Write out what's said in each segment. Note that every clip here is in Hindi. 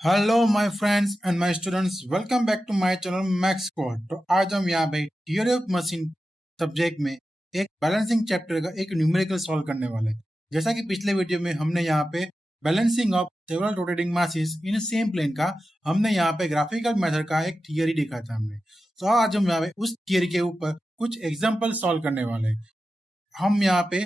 Hello my friends and my students, welcome back to my channel Max Code. तो आज हम यहाँ पे थियरी ऑफ मशीन सब्जेक्ट में एक बैलेंसिंग चैप्टर का एक न्यूमेरिकल सॉल्व करने वाले हैं। जैसा कि पिछले वीडियो में हमने यहाँ पे balancing of several rotating masses in same plane का हमने यहाँ पे ग्राफिकल मेथड का एक थियरी देखा था हमने। तो आज हम यहाँ पे उस थियरी के ऊपर कुछ एग्जाम्पल सॉल्व करने वाले हैं। हम यहाँ पे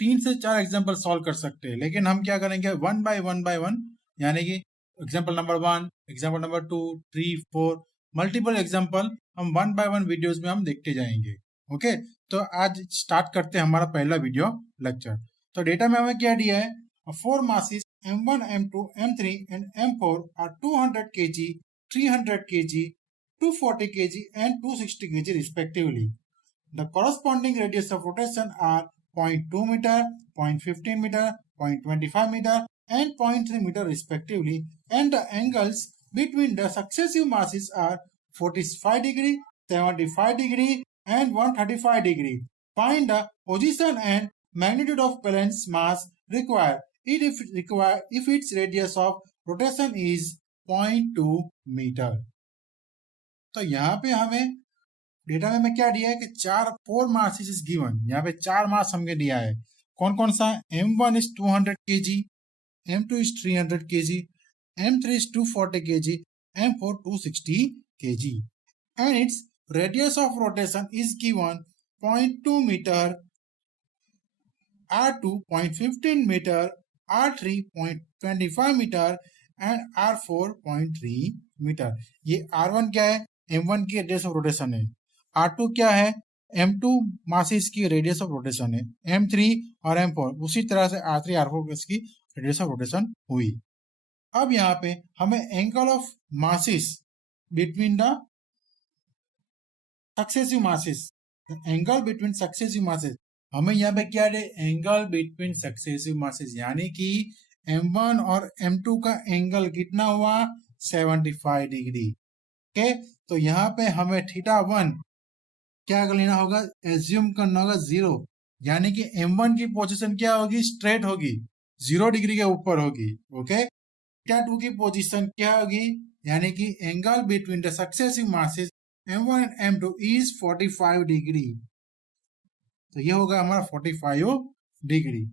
3 से 4 एग्जाम्पल सॉल्व कर सकते हैं, लेकिन हम क्या करेंगे वन बाय वन, यानी कि example number 1, example number 2, 3, 4, multiple example हम वन बाय वन वीडियोस में हम देखते जाएंगे। ओके, तो आज स्टार्ट करते हैं हमारा पहला वीडियो लेक्चर। तो डेटा में हमें क्या दिया है, 4 masses M1, M2, M3 and M4 are 200 kg, 300 kg, 240 kg and 260 kg respectively. The corresponding radius of rotation are 0.2 meter, 0.15 meter, 0.25 meter and 0.3 meter respectively, and the angles between the successive masses are 45 degree, 75 degree and 135 degree. Find the position and magnitude of balance mass required if its radius of rotation is 0.2 meter. तो यहाँ पे हमें डेटा में क्या दिया है कि 4 मासेस इज गिवन। यहाँ पे 4 मास हमने दिया है। कौन कौन सा? M1 is 200 kg, M2 is 300 kg, M3 is 240 kg, M4 260 kg, and its radius of rotation is given 0.2 meter, R2 0.15 meter, R3 0.25 meter and R4 0.3 meter। ये R1 क्या है? M1 की रेडियस ऑफ रोटेशन है। R2 क्या है? M2 मासेस की रेडियस ऑफ रोटेशन है। M3 और M4 उसी तरह से R3 R4 की रेडियस ऑफ रोटेशन हुई। अब यहाँ पे हमें angle of masses between the successive masses, angle between successive masses, हमें यहाँ पे क्या है? एंगल बिटवीन सक्सेसिव मासेस, यानी कि M1 और M2 का एंगल कितना हुआ? 75 डिग्री। ओके, तो यहाँ पे हमें θ1 क्या लेना होगा? एज्यूम करना होगा 0, यानी कि M1 की पोजीशन क्या होगी? स्ट्रेट होगी, 0 डिग्री के ऊपर होगी। ओके, θ2 की पोजीशन क्या होगी? यानी कि angle between the successive masses M1 and M2 is 45 degree. तो ये होगा हमारा 45 डिग्री।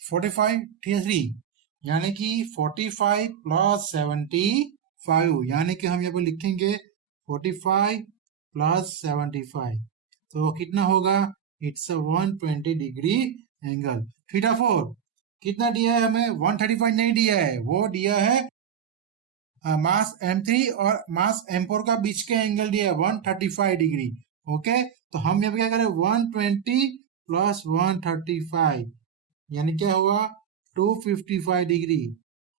थ्री, यानी कि 45 प्लस 75, यानी कि हम यहाँ पे लिखेंगे 45 प्लस 75, तो कितना होगा? It's 120 degree angle. θ4 कितना दिया है हमें? 135 नहीं दिया है, वो दिया है मास M3 और मास M4 का बीच के एंगल दिया है 135 डिग्री। ओके, तो हम यहाँ पे क्या करें? 120 प्लस 135, यानी क्या हुआ? 255 डिग्री।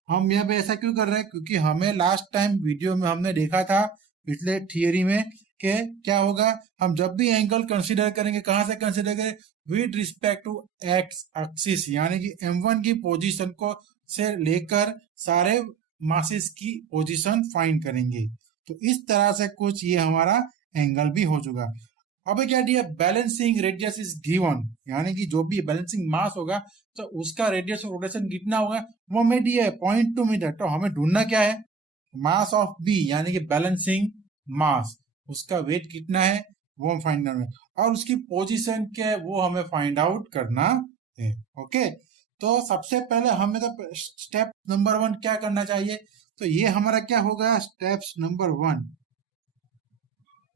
हम यहाँ पे ऐसा क्यों कर रहे हैं? क्योंकि हमें लास्ट टाइम वीडियो में हमने देखा था पिछले थियरी में कि क्या होगा, हम जब भी एंगल कंसीडर करेंगे, कहाँ से कंसीडर करें? With respect to X axis, यानी कि M1 की पोजीशन को से लेकर सारे मासेस की पोजीशन फाइंड करेंगे। तो इस तरह से कुछ ये हमारा एंगल भी हो चुका। अब क्या दिया? बैलेंसिंग रेडियस इज गिवन, यानी कि जो भी बैलेंसिंग मास होगा तो उसका रेडियस ऑफ रोटेशन कितना होगा वो हमें दिया है 0.2 मीटर। तो हमें ढूंढना क्या है? मास ऑफ बी, यानी कि बैलेंसिंग मास, उसका वेट कितना है वो हम फाइंड करना है, और उसकी पोजीशन क्या है वो हमें फाइंड आउट करना है। ओके, तो सबसे पहले हमें तो स्टेप नंबर 1 क्या करना चाहिए? तो ये हमारा क्या होगा? Steps number 1,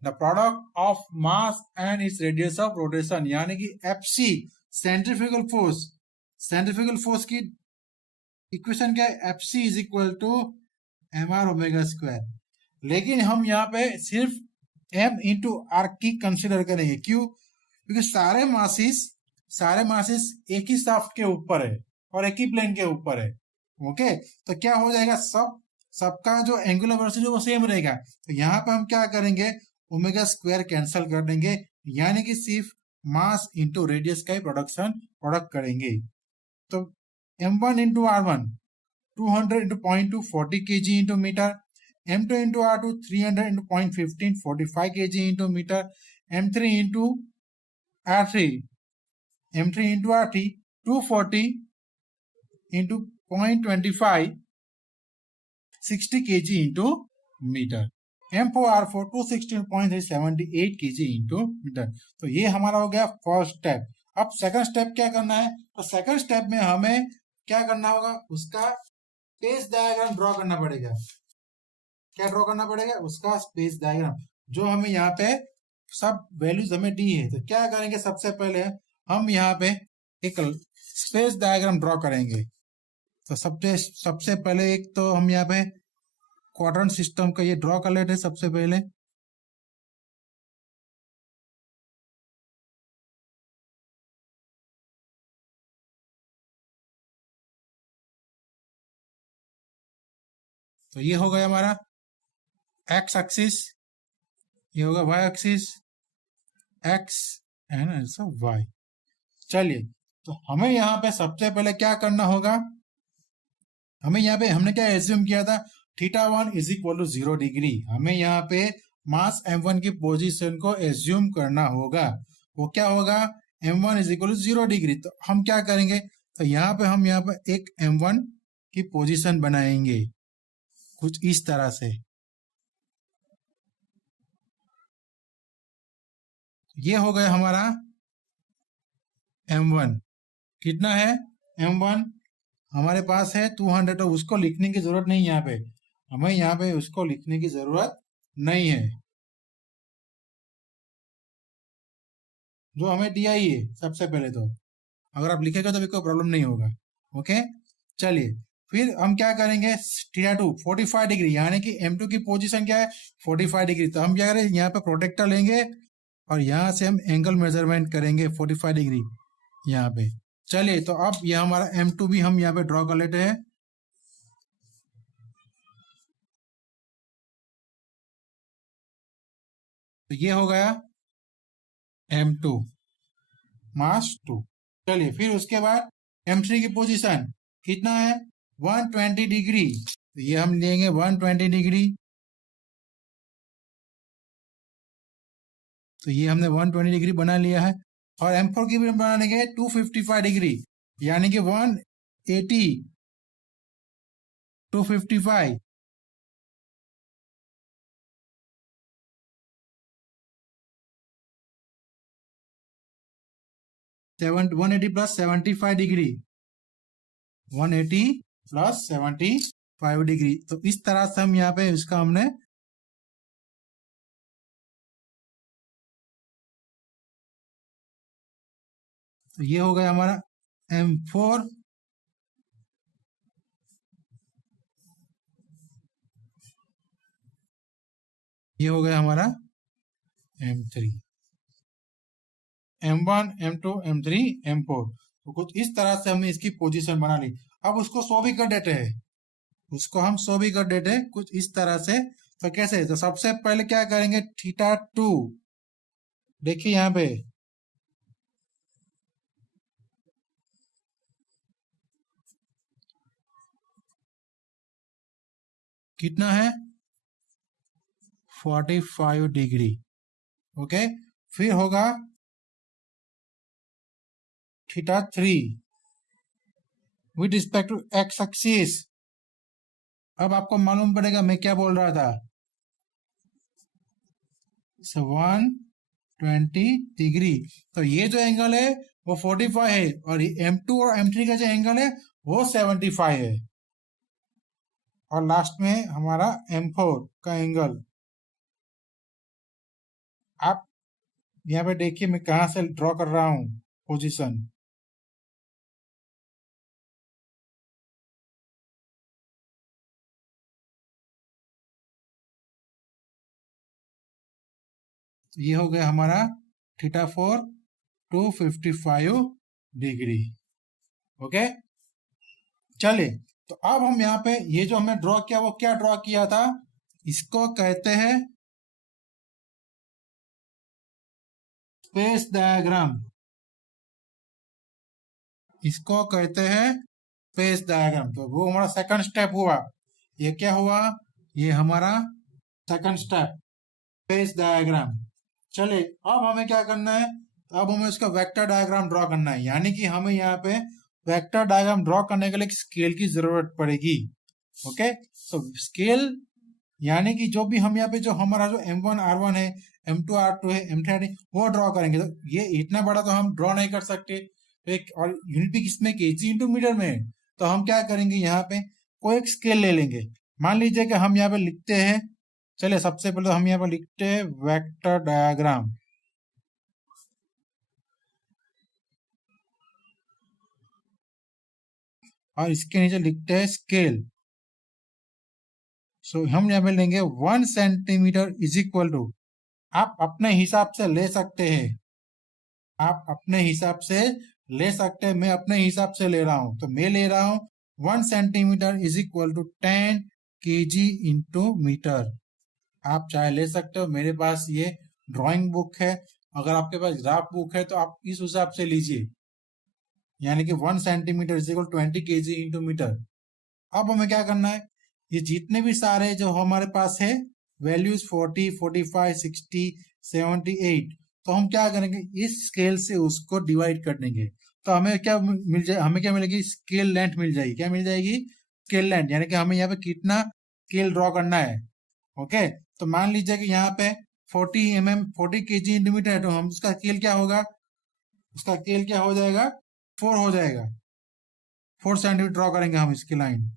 the product of mass and its radius of rotation, यानी कि FC centrifugal force. Centrifugal force की इक्वेशन क्या है? FC is equal to mr omega square. लेकिन हम यहाँ पे सिर्फ m इंटू आर की कंसिडर करेंगे। क्यों? क्योंकि सारे मासेस एक ही शाफ्ट के ऊपर है और एक ही प्लेन के ऊपर है। ओके, तो क्या हो जाएगा? सबका जो एंगुलर वेलोसिटी वो सेम रहेगा। तो यहाँ पे हम क्या करेंगे? ओमेगा स्क्वायर कैंसिल कर देंगे, यानी कि सिर्फ मास इंटू रेडियस का ही प्रोडक्ट करेंगे। तो M1 into R1 200 into 0.2 40 kg into meter, M2 into R2 300 into 0.15 45 kg into meter, M3 into R3, M3 into R3, 240 into 0.25, 60 kg into meter. M4R4 216.78 kg into meter. तो ये हमारा हो गया फर्स्ट स्टेप. अब सेकंड स्टेप क्या करना है? तो सेकंड स्टेप में हमें क्या करना होगा? उसका स्पेस डायग्राम ड्रॉ करना पड़ेगा. क्या ड्रॉ करना पड़ेगा? उसका स्पेस डायग्राम. जो हमें यहाँ पे सब वैल्यूज हमें दी है. तो क्या करेंगे? सबसे पहले हम यहाँ पे एक स्पेस डायग्राम ड्रॉ करेंगे. तो सबसे पहले एक तो हम यहाँ पे क्वाड्रेंट सिस्टम का ये ड्रॉ कर लेते हैं सबसे पहले. तो ये हो गया हमारा एक्स एक्सिस, ये होगा Y axis, X and Y. चलिए, तो हमें यहाँ पे सबसे पहले क्या करना होगा? हमें यहाँ पे हमने क्या एज्यूम किया था? θ1 इज इक्वल टू 0 डिग्री. हमें यहाँ पे मास m1 की पोजीशन को एज्यूम करना होगा. वो क्या होगा? m1 is equal to 0 degree. तो हम क्या करेंगे? तो यहाँ पे हम यहाँ पे एक m1 की पोजीशन बनाएंगे कुछ इस तरह से. ये हो गया हमारा m1. कितना है m1? हमारे पास है 200. तो उसको लिखने की जरूरत नहीं. यहाँ पे हमें यहाँ पे उसको लिखने की जरूरत नहीं है. जो हमें दिया ही है सबसे पहले. तो अगर आप लिखेगा तो भी कोई प्रॉब्लम नहीं होगा. ओके, चलिए फिर हम क्या करेंगे? θ2 45 डिग्री, यानी कि m2 की पोजीशन क्या है? 45 डिग्री. तो हम क्या करें? यहाँ पे प्रोटेक्टर लेंगे और यहाँ से हम एंगल मेजरमेंट करेंगे 45 डिग्री यहाँ पे. चलिए, तो अब ये हमारा m2 भी हम यहाँ पे ड्रॉ कर लेते हैं. तो ये हो गया m2 मास 2. चलिए, फिर उसके बाद m3 की पोजीशन कितना है? 120 डिग्री. तो ये हम लेंगे 120 डिग्री. तो ये हमने 120 डिग्री बना लिया है. और m4 की भी हम बना लेंगे 255 डिग्री, यानी कि 180 255. Seven 180 plus 75 degree, 180 plus 75 degree. तो इस तरह से हम यहाँ पे इसका हमने तो ये हो गया हमारा m4. ये हो गया हमारा m3, m1 m2 m3 m4. तो कुछ इस तरह से हमने इसकी पोजीशन बना ली. अब उसको शो भी कर देते हैं. उसको हम शो भी कर देते हैं कुछ इस तरह से. तो कैसे? तो सबसे पहले क्या करेंगे? θ2, देखिए यहाँ पे कितना है? 45 डिग्री. ओके, फिर होगा θ3 with respect to X axis. अब आपको मालूम पड़ेगा मैं क्या बोल रहा था. 120 डिग्री. तो ये जो एंगल है वो 45 है, और m2 और m3 का जो एंगल है वो 75 है. और लास्ट में हमारा m4 का एंगल. आप यहाँ पे देखिए मैं कहाँ से ड्रॉ कर रहा हूँ पोजीशन. ये हो गया हमारा θ4 255 डिग्री. ओके, चलिए, तो अब हम यहाँ पे ये जो हमने ड्रॉ किया वो क्या ड्रॉ किया था? इसको कहते हैं स्पेस डायग्राम. इसको कहते हैं स्पेस डायग्राम. तो वो हमारा सेकंड स्टेप हुआ. ये क्या हुआ? ये हमारा सेकंड स्टेप स्पेस डायग्राम. चलिए, अब हमें क्या करना है? तो अब हमें उसका वेक्टर डायग्राम ड्रॉ करना है, यानी कि हमें यहाँ पे वेक्टर डायग्राम ड्रॉ करने के लिए स्केल की जरूरत पड़ेगी। ओके, सो स्केल यानी कि जो भी हम यहाँ पे जो हमारा जो M1 R1 है, M2 R2 है, M3 R3 वो ड्रॉ करेंगे। तो ये इतना बड़ा तो हम ड्रॉ नहीं कर सकते, एक और यूनिट भी किसमें, केजी इंटू मीटर में है। तो हम क्या करेंगे, यहाँ पे कोई एक स्केल ले लेंगे। मान लीजिए कि हम यहाँ पे लिखते हैं, चलिए सबसे पहले तो हम यहाँ पे लिखते हैं वेक्टर डायग्राम। और इसके नीचे लिखते हैं स्केल। सो हम यहाँ पे लेंगे 1 सेंटीमीटर इज इक्वल टू, आप अपने हिसाब से ले सकते हैं, आप अपने हिसाब से ले सकते हैं, मैं अपने हिसाब से ले रहा हूं। तो मैं ले रहा हूं 1 centimetre is equal to 10 KG into metre. आप चाहे ले सकते हो, मेरे पास ये ड्राइंग बुक है, अगर आपके पास ग्राफ बुक है तो आप इस हिसाब से लीजिए, यानी कि 1 centimetre is equal 20 KG into metre. अब हमें क्या करना है, ये जितने भी सारे जो हमारे पास है वैल्यूज 40, 45, 60, 78, तो हम क्या करेंगे, इस स्केल से उसको डिवाइड कर देंगे। तो हमें क्या मिल जाए, हमें क्या मिलेगी, स्केल लेंथ मिल जाएगी। क्या मिल जाएगी, स्केल लेंथ, यानी कि हमें यहाँ पे कितना स्केल ड्रॉ करना है। ओके, तो मान लीजिए कि यहाँ पे 40 mm 40 केजी इंटू मीटर है, तो हम उसका स्केल क्या होगा, उसका स्केल क्या हो जाएगा, 4 हो जाएगा। 4 सेंटीमीटर ड्रॉ करेंगे हम इसकी लाइन,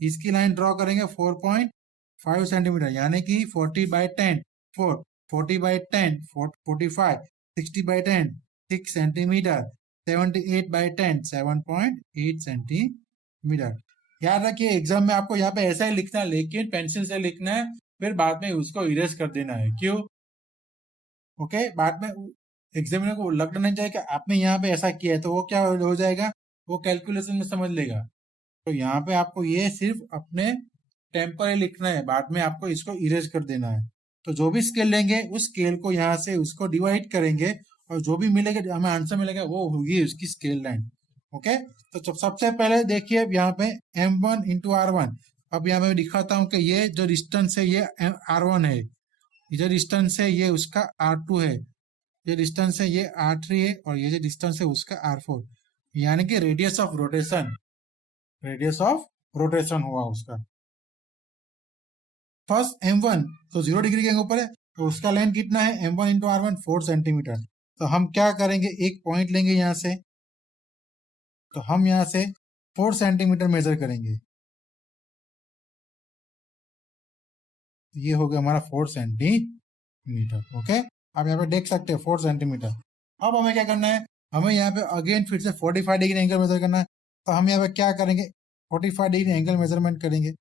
इसकी लाइन ड्रॉ करेंगे 4.5 सेंटीमीटर, यानी कि 40 by 10 4, 40 by 10 45, 60 by 10 6 centimetre, 78 by 10 7.8 centimetre. याद रखिए एग्जाम में आपको यहाँ पे ऐसा ही लिखना है, लेकिन पेंसिल से लिखना है, फिर बाद में उसको इरेज कर देना है। क्यों, ओके, बाद में एग्जामिनर को लगना नहीं चाहिए कि आपने यहाँ पे ऐसा किया है, तो वो क्या हो जाएगा, वो कैलकुलेशन में समझ लेगा। तो यहाँ पे आपको ये सिर्फ अपने टेम्पररी लिखना है, बाद में आपको इसको इरेज कर देना है। तो जो भी स्केल लेंगे उस स्केल को यहाँ से उसको डिवाइड करेंगे, और जो भी मिलेगा, हमें आंसर मिलेगा, वो होगी उसकी स्केल लाइन। ओके, तो सबसे पहले देखिए यहाँ पे M1 इंटू R1। अब यहाँ पे दिखाता हूँ कि ये जो डिस्टेंस है ये R1 है, ये जो डिस्टेंस है ये उसका R2 है, ये डिस्टेंस है ये R3 है, और ये जो डिस्टेंस है उसका R4, यानी कि radius of rotation, radius of rotation हुआ उसका। फर्स्ट M1 तो 0 डिग्री के ऊपर है, तो उसका लेंथ कितना है, M1 इंटू R1 4 सेंटीमीटर। तो हम क्या करेंगे, एक पॉइंट लेंगे यहाँ से, तो हम यहाँ से 4 सेंटीमीटर मेजर करेंगे। ये हो गया हमारा 4 सेंटीमीटर। ओके, आप यहाँ पे देख सकते हैं 4 सेंटीमीटर। अब हमें क्या करना है, हमें यहाँ पे अगेन फिर से 45 डिग्री एंगल मेजर करना है। तो हम यहाँ पे क्या करेंगे, 45 डिग्री एंगल मेजरमेंट करेंगे।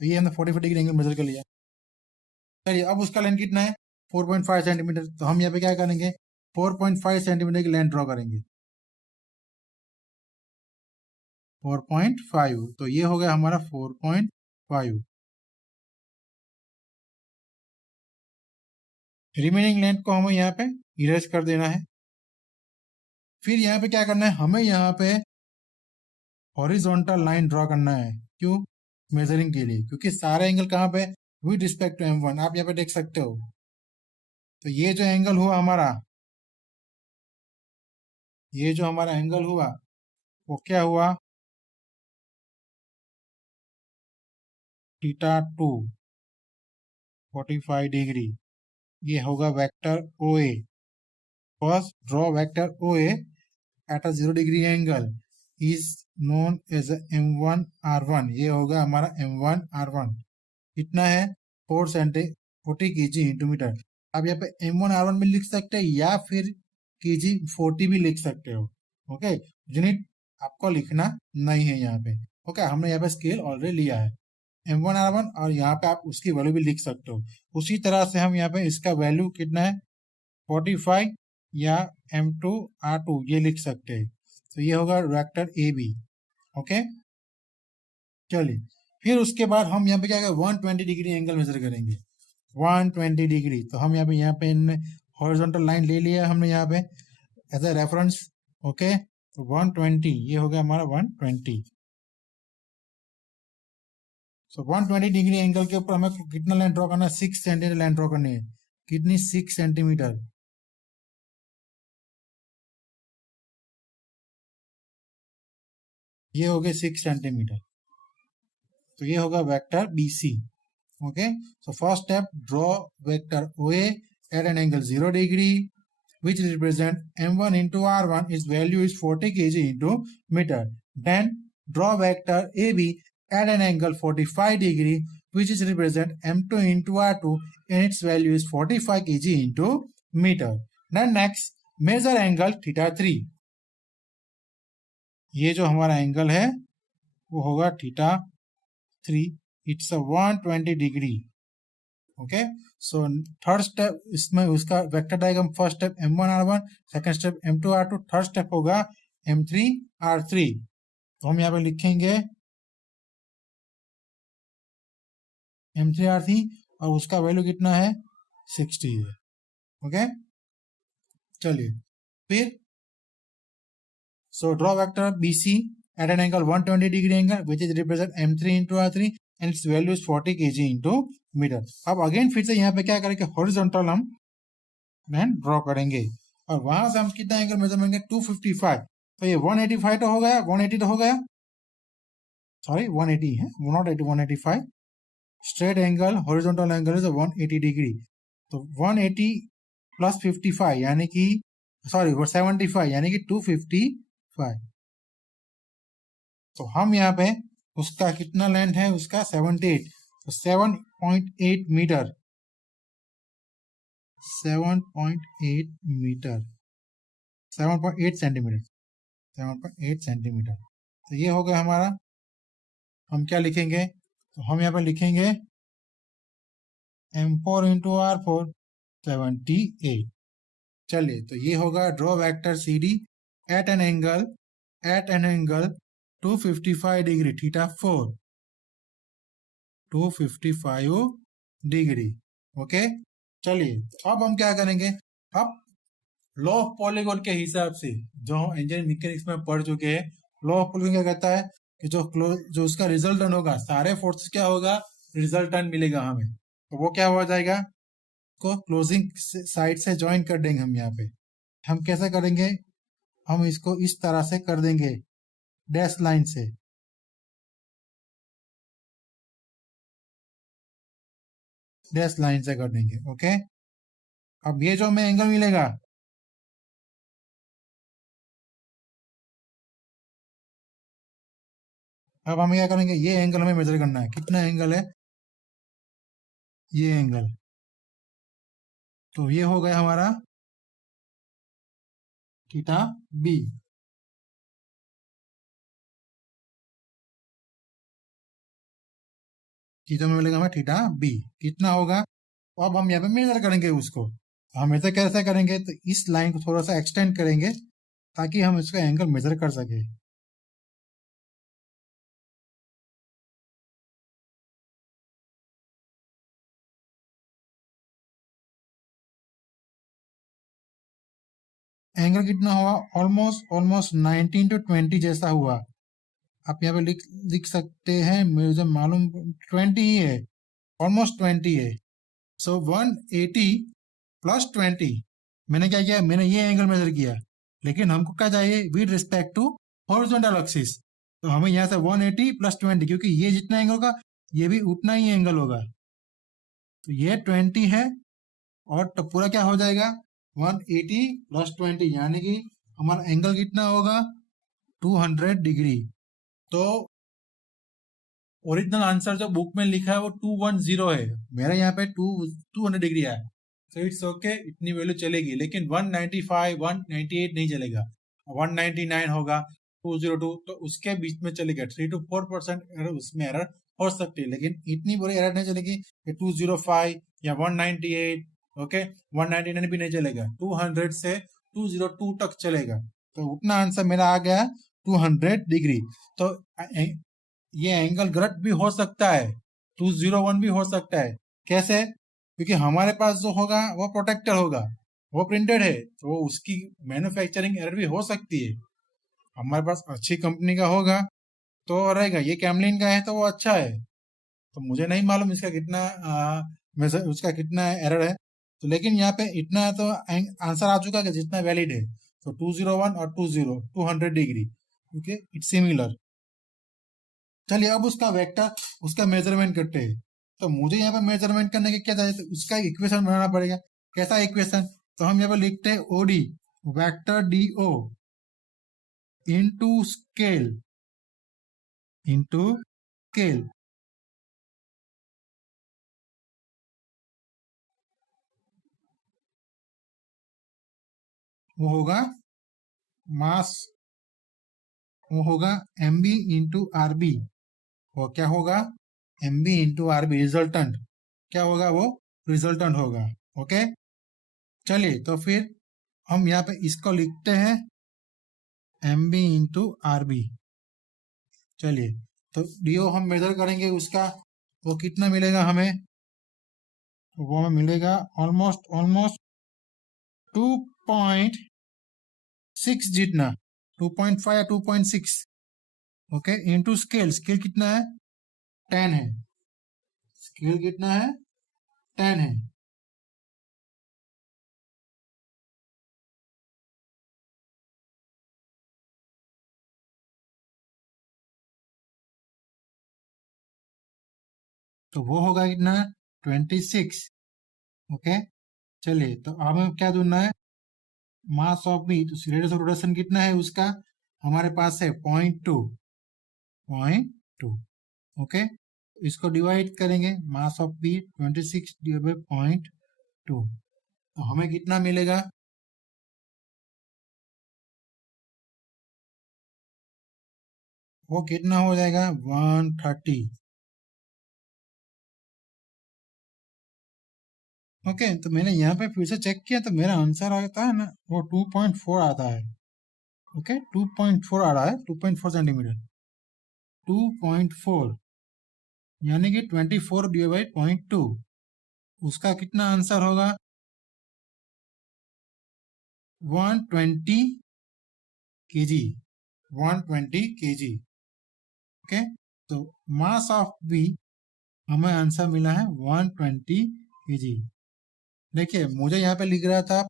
तो ये हमने 45 डिग्री एंगल मेजर कर लिया। चलिए अब उसका लेंथ कितना है, 4.5 सेंटीमीटर। तो हम यहाँ पे क्या करेंगे, 4.5 सेंटीमीटर की लेंथ ड्रॉ करेंगे, 4.5। तो ये हो गया हमारा 4.5। रिमेनिंग लेंथ को हमें यहाँ पे इरेज कर देना है। फिर यहाँ पे क्या करना है, हमें यहाँ पे हॉरिजॉन्टल लाइन ड्रॉ करना है। क्यों, मेजरिंग के लिए, क्योंकि सारे एंगल कहाँ पे, विद रिस्पेक्ट टू M1, आप यहाँ पे देख सकते हो। तो ये जो एंगल हुआ हमारा, ये जो हमारा एंगल हुआ वो क्या हुआ, θ2 45 डिग्री। ये होगा vector OA। First draw vector OA at a 0 degree angle is known as M1 R1। ये होगा हमारा M1 R1, कितना है 40 केजी इंटू मीटर। अब यहाँ पे M1 R1 भी लिख सकते हैं, या फिर केजी 40 भी लिख सकते हो। ओके, यूनिट आपको लिखना नहीं है यहाँ पे। ओके, हमने यहाँ पे स्केल ऑलरेडी लिया है M1 R1, और यहाँ पे आप उसकी वैल्यू भी लिख सकते हो। उसी तरह से हम यहाँ पे इसका वैल्यू कितना है 45 या M2 R2 ये लिख सकते हैं। तो ये होगा वेक्टर AB। ओके, चलिए फिर उसके बाद हम यहाँ पे क्या करेंगे, 120 डिग्री एंगल मेजर करेंगे, 120 डिग्री। तो हम यहाँ पे हॉरिजॉन्टल लाइन ले लिया हमने यहाँ पे एज ए रेफरेंस। ओके, तो 120 ये हो गया हमारा 120। सो 120 डिग्री एंगल के ऊपर हमें कितना लाइन ड्रॉ करना है, 6 सेंटीमीटर लाइन ड्रॉ करनी है। कितनी, 6 सेंटीमीटर। ये हो गए 6 सेंटीमीटर। तो ये होगा vector BC। Okay, so first step, draw vector OA at an angle 0 degree which represent m1 into r1, its value is 40 kg into meter. Then draw vector AB at an angle 45 degree which is represent m2 into r2 and its value is 45 kg into meter. Then next measure angle theta 3। ये जो हमारा एंगल है वो होगा theta 3, it's a 120 degree. Okay, so third step इसमें उसका vector diagram, first step m1 r1, second step m2 r2, third step होगा m3 r3। तो हम यहाँ पे लिखेंगे m3 r3 और उसका वैल्यू कितना है 60 है। ओके, चलिए फिर so draw vector BC at an angle 120 degree angle which is represent m3 into r3 and its value is 40 kg into metre. अब अगेन फिर से यहाँ पे क्या करेंगे, हॉरिजॉन्टल हम ड्रॉ करेंगे और वहां से हम कितना एंगल मेजर करेंगे 255। तो ये 185 तो हो गया, 180 तो हो गया, सॉरी 180 है, not 80, 185। Straight angle horizontal angle is 180 degree. तो 180 प्लस 55 यानी कि सॉरी 75 यानी कि 255। तो हम यहाँ पे उसका कितना लेंथ है उसका 78, तो 7.8 मीटर, 7.8 मीटर, 7.8 सेंटीमीटर, 7.8 सेंटीमीटर। तो ये हो गया हमारा। हम क्या लिखेंगे, तो हम यहाँ पे लिखेंगे m4 इंटू r4 78। चलिए, तो ये होगा draw vector CD at an angle 255 degree theta 4, 255 degree. Okay, चलिए अब हम क्या करेंगे, अब लॉ ऑफ पॉलीगॉन के हिसाब से जो हम इंजीनियरिंग मैकेनिक्स में पढ़ चुके हैं, लॉ ऑफ पॉलीगॉन क्या कहता है कि जो उसका रिजल्टेंट होगा, सारे फोर्सेस क्या होगा, रिजल्टेंट मिलेगा हमें। तो वो क्या हो जाएगा, को क्लोजिंग साइड से ज्वाइन कर देंगे हम। यहाँ पे हम कैसे करेंगे, हम इसको इस तरह से कर देंगे, डैश लाइन से। डैश लाइन से कर देंगे। ओके, अब ये जो हमें एंगल मिलेगा, अब हम क्या करेंगे, ये एंगल हमें मेजर करना है। कितना एंगल है, ये एंगल, तो ये हो गया हमारा थीटा B। थीटा में मिलेगा हमें थीटा B, कितना होगा। तो अब हम यहाँ पे मेजर करेंगे उसको। हम ऐसे कैसे करेंगे, तो इस लाइन को थोड़ा सा एक्सटेंड करेंगे ताकि हम इसका एंगल मेजर कर सके। एंगल कितना हुआ, ऑलमोस्ट 19 to 20 जैसा हुआ। आप यहाँ पे लिख सकते हैं, मुझे मालूम 20 ही है, ऑलमोस्ट 20 है। सो 180 प्लस 20, मैंने क्या किया, मैंने ये एंगल मेजर किया, लेकिन हमको क्या चाहिए with respect to horizontal axis. तो हमें यहाँ से 180 प्लस 20, क्योंकि ये जितना एंगल होगा ये भी उतना ही एंगल होगा। तो ये 20 है और तो पूरा क्या हो जाएगा 180 प्लस 20, यानी कि हमारा एंगल कितना होगा 200 डिग्री। तो ओरिजिनल आंसर जो बुक में लिखा है वो 210 है, मेरा यहाँ पे 200 डिग्री है। तो इट्स ओके, इतनी वैल्यू चलेगी, लेकिन 195 198 नहीं चलेगा। 199 होगा, 202, तो उसके बीच में चलेगा। 3 to 4% एरर उसमें एरर हो सकती है, लेकिन इतनी बुरी एरर नहीं चलेगी कि 205 या 198। ओके, 199 भी नहीं चलेगा, 200 से 202 तक चलेगा। तो उतना आंसर मेरा आ गया 200 डिग्री। तो ये एंगल गलत भी हो सकता है, 201 भी हो सकता है। कैसे, क्योंकि हमारे पास जो होगा वो प्रोटेक्टर होगा, वो प्रिंटेड है, तो उसकी मैन्युफैक्चरिंग एरर भी हो सकती है। हमारे पास अच्छी कंपनी का होगा तो रहेगा, ये कैमलिन का है तो वो अच्छा है। तो मुझे नहीं मालूम इसका कितना उसका कितना एरर है, तो लेकिन यहाँ पे इतना तो आंसर आ चुका है जितना वैलिड है। तो 201 और 200 डिग्री, ओके, इट्स सिमिलर। चलिए अब उसका वेक्टर, उसका मेजरमेंट करते हैं। तो मुझे यहाँ पे मेजरमेंट करने के क्या चाहिए, तो उसका इक्वेशन बनाना पड़ेगा। कैसा इक्वेशन, तो हम यहाँ पे लिखते हैं OD, vector D O into scale, into scale, वो होगा मास, वो होगा M B into R B. वो क्या होगा, M B into R B, resultant क्या होगा, वो रिजल्टेंट होगा। ओके, चलिए तो फिर हम यहाँ पे इसको लिखते हैं M B into R B. चलिए तो डीओ हम मेजर करेंगे उसका, वो कितना मिलेगा हमें, वो हमें मिलेगा ऑलमोस्ट ऑलमोस्ट 2.6 जितना, 2.5 या 2.6। ओके, इंटू स्केल, स्केल कितना है, 10 है, स्केल कितना है, 10 है। तो वो होगा कितना, 26। ओके, चलिए तो अब हमें क्या ढूंढना है, मास ऑफ बी, तो रेडियस ऑफ रोटेशन कितना है उसका, हमारे पास है 0.2, 0.2। ओके, इसको डिवाइड करेंगे, mass of B 26 divide by 0.2, तो हमें कितना मिलेगा, वो कितना हो जाएगा, 130। ओके, तो मैंने यहाँ पे फिर से चेक किया तो मेरा आंसर आता है ना, वो 2.4 आता है। ओके, 2.4 आ रहा है, 2.4 सेंटीमीटर, 2.4, यानी कि 24 डिवाइड बाई 0.2, उसका कितना आंसर होगा, 120 केजी, 120 केजी। ओके, तो मास ऑफ बी हमें आंसर मिला है 120 केजी। देखिए मुझे यहाँ पे लिख रहा था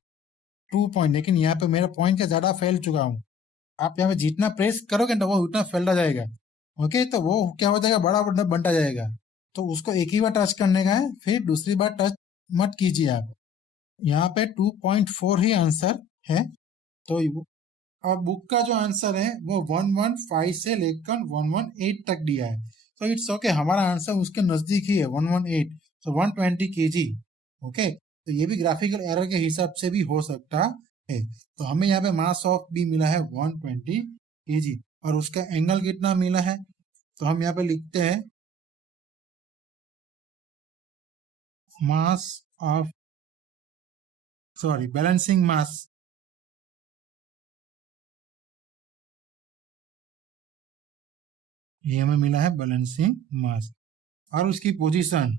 2 पॉइंट, लेकिन यहाँ पे मेरा पॉइंट का ज्यादा फैल चुका हूँ। आप यहाँ पे जितना प्रेस करोगे ना वो उतना फैलता जाएगा। ओके, तो वो क्या हो जाएगा, बड़ा बड़ा बनता जाएगा। तो उसको एक ही बार टच करने का है, फिर दूसरी बार टच मत कीजिए आप। यहाँ पे 2.4 ही आंसर है। तो अब बुक का जो आंसर है वो 115 से लेकर 118 तक दिया है। तो इट्स ओके, हमारा आंसर उसके नजदीक ही है, 118, तो 120 केजी। ओके, तो ये भी ग्राफिकल एरर के हिसाब से भी हो सकता है। तो हमें यहाँ पे मास ऑफ बी मिला है 120 केजी, और उसका एंगल कितना मिला है, तो हम यहाँ पे लिखते हैं mass of, sorry, balancing mass, ये हमें मिला है बैलेंसिंग मास, और उसकी पोजीशन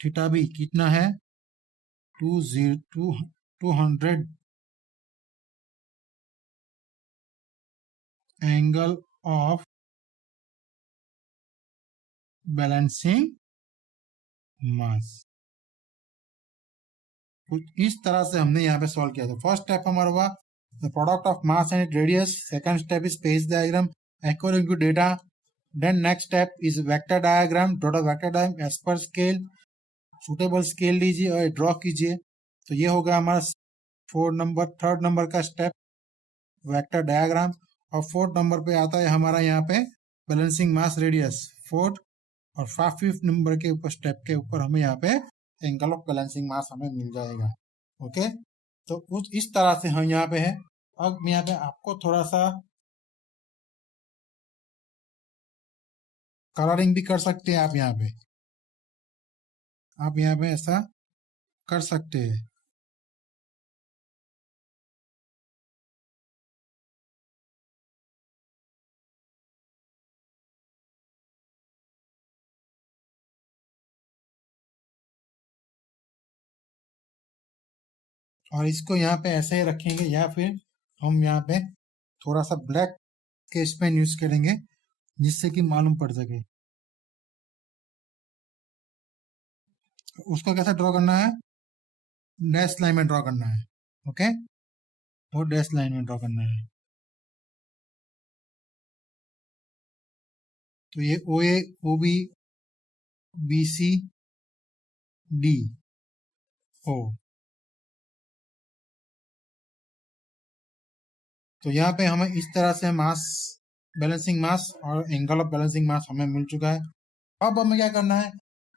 थीटा भी कितना है, 200 एंगल ऑफ बैलेंसिंग मास। कुछ इस तरह से हमने यहाँ पे सॉल्व किया। तो फर्स्ट स्टेप हमारा हुआ the product of mass and radius, second step is space diagram according to data, then next step is vector diagram, draw the vector diagram as per scale, suitable scale लीजिए और ड्रॉ कीजिए। तो ये होगा हमारा थर्ड नंबर का स्टेप, वेक्टर डायग्राम। और फोर्थ नंबर पे आता है हमारा यहाँ पे बैलेंसिंग मास रेडियस, फोर्थ। और फिफ्थ नंबर के ऊपर स्टेप के ऊपर हमें यहाँ पे एंगल ऑफ बैलेंसिंग मास हमें मिल जाएगा। ओके, तो कुछ इस तरह से हम यहाँ पे है। अब यहाँ पे आपको थोड़ा सा कलरिंग भी कर सकते हैं, आप यहाँ पे, आप यहाँ पे ऐसा कर सकते हैं। और इसको यहाँ पे ऐसे ही रखेंगे, या फिर हम यहाँ पे थोड़ा सा ब्लैक स्केच पेन यूज करेंगे जिससे कि मालूम पड़ सके। उसको कैसे ड्रॉ करना है, डैश लाइन में ड्रॉ करना है। ओके, वो डैश लाइन में ड्रॉ करना है। तो ये O A O B B C D O, तो यहाँ पे हमें इस तरह से मास, बैलेंसिंग मास और एंगल ऑफ बैलेंसिंग मास हमें मिल चुका है। अब हमें क्या करना है,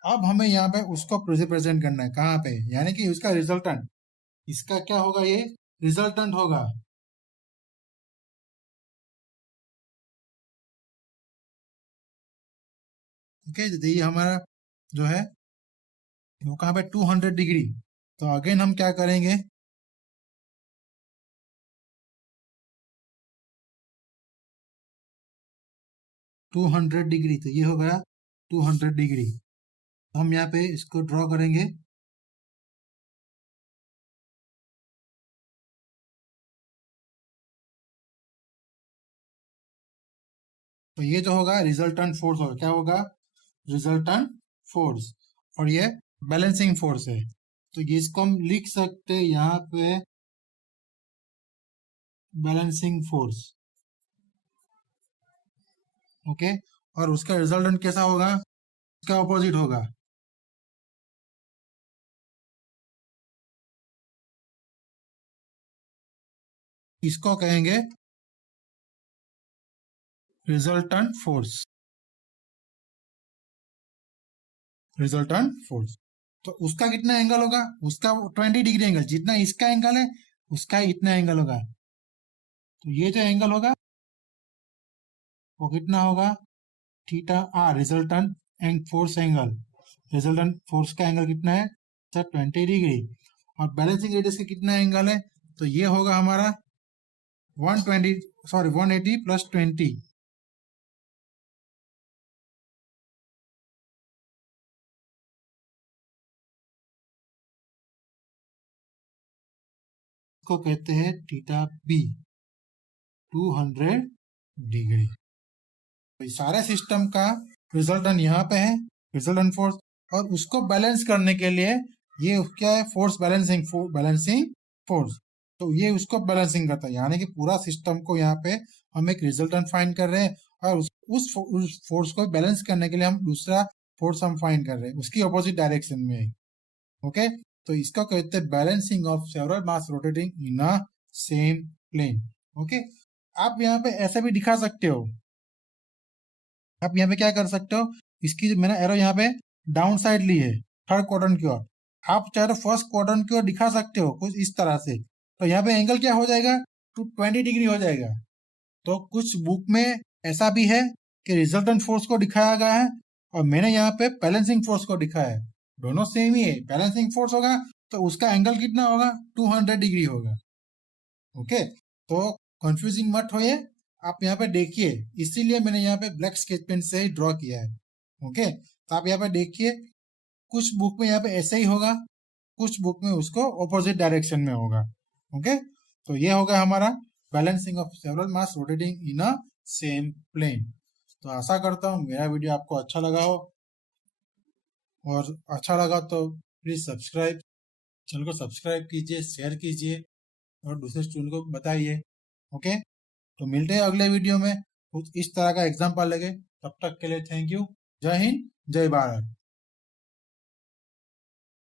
अब हमें यहाँ पे उसको प्रेजेंट करना है कहाँ पे, यानी कि उसका रिजल्टेंट, इसका क्या होगा, ये रिजल्टेंट होगा। ठीक है, तो ये हमारा जो है वो कहाँ पे 200 डिग्री। तो अगेन हम क्या करेंगे, टू 200 डिग्री, तो ये हो गया 200 डिग्री। तो हम यहाँ पे इसको ड्रॉ करेंगे। तो ये जो होगा रिजल्टेंट फोर्स होगा, क्या होगा, रिजल्टेंट फोर्स, और ये बैलेंसिंग फोर्स है। तो ये इसको हम लिख सकते हैं यहाँ पे बैलेंसिंग फोर्स। ओके, और उसका रिजल्टेंट कैसा होगा, उसका ऑपोजिट होगा। इसको कहेंगे रिजल्टेंट फोर्स, रिजल्टेंट फोर्स। तो उसका कितना एंगल होगा, उसका 20 डिग्री एंगल, जितना इसका एंगल है उसका इतना एंगल होगा। तो ये जो एंगल होगा वो कितना होगा, theta R, resultant and force angle, resultant force का एंगल कितना है सर, 20 डिग्री। और बैलेंसिंग रेडियस का कितना एंगल है, तो ये होगा हमारा 120, सॉरी 180 प्लस 20। को कहते हैं थीटा बी, 200 डिग्री। तो सारे सिस्टम का रिजल्टेंट यहाँ पे है, रिजल्टेंट फोर्स, और उसको बैलेंस करने के लिए ये क्या है, फोर्स बैलेंसिंग, बैलेंसिंग फोर्स। तो ये उसको बैलेंसिंग करता है, यानी कि पूरा सिस्टम को यहाँ पे हम एक रिजल्टेंट फाइंड कर रहे हैं, और उस फोर्स को बैलेंस करने के लिए हम दूसरा फोर्स हम फाइंड कर रहे हैं, उसकी अपोजिट डायरेक्शन में। ओके, तो इसको कहते हैं balancing of several mass rotating in a same plane. Okay, आप यहाँ पे ऐसे भी दिखा सकते हो, आप यहाँ पे क्या कर सकते हो, इसकी जो मैंने एरो यहाँ पे डाउन साइड ली है थर्ड क्वाड्रेंट की ओर, आप चाहे तो फर्स्ट क्वाड्रेंट की ओर दिखा सकते हो कुछ इस तरह से। तो यहाँ पे एंगल क्या हो जाएगा, 220 डिग्री हो जाएगा। तो कुछ बुक में ऐसा भी है कि रिजल्टेंट फोर्स को दिखाया गया है, और मैंने यहाँ पे बैलेंसिंग फोर्स को दिखाया है, दोनों सेम ही है। बैलेंसिंग फोर्स होगा तो उसका एंगल कितना होगा, 200 डिग्री होगा। ओके, तो कंफ्यूजिंग मत होइए, आप यहाँ पे देखिए, इसीलिए मैंने यहाँ पे ब्लैक स्केच पेन से ही ड्रॉ किया है। ओके, तो आप यहाँ पे देखिए, कुछ बुक में यहाँ पे ऐसे ही होगा, कुछ बुक में उसको ऑपोजिट डायरेक्शन में होगा। ओके, तो ये होगा हमारा balancing of several mass rotating in a same plane. तो आशा करता हूँ मेरा वीडियो आपको अच्छा लगा हो, और अच्छा लगा तो प्लीज सब्सक्राइब, चैनल को सब्सक्राइब कीजिए, शेयर कीजिए, और दूसरे स्टूडेंट को बताइए। ओके, तो मिलते हैं अगले वीडियो में कुछ इस तरह का एग्जाम्पल लेके, तब तक के लिए थैंक यू, जय हिंद, जय भारत।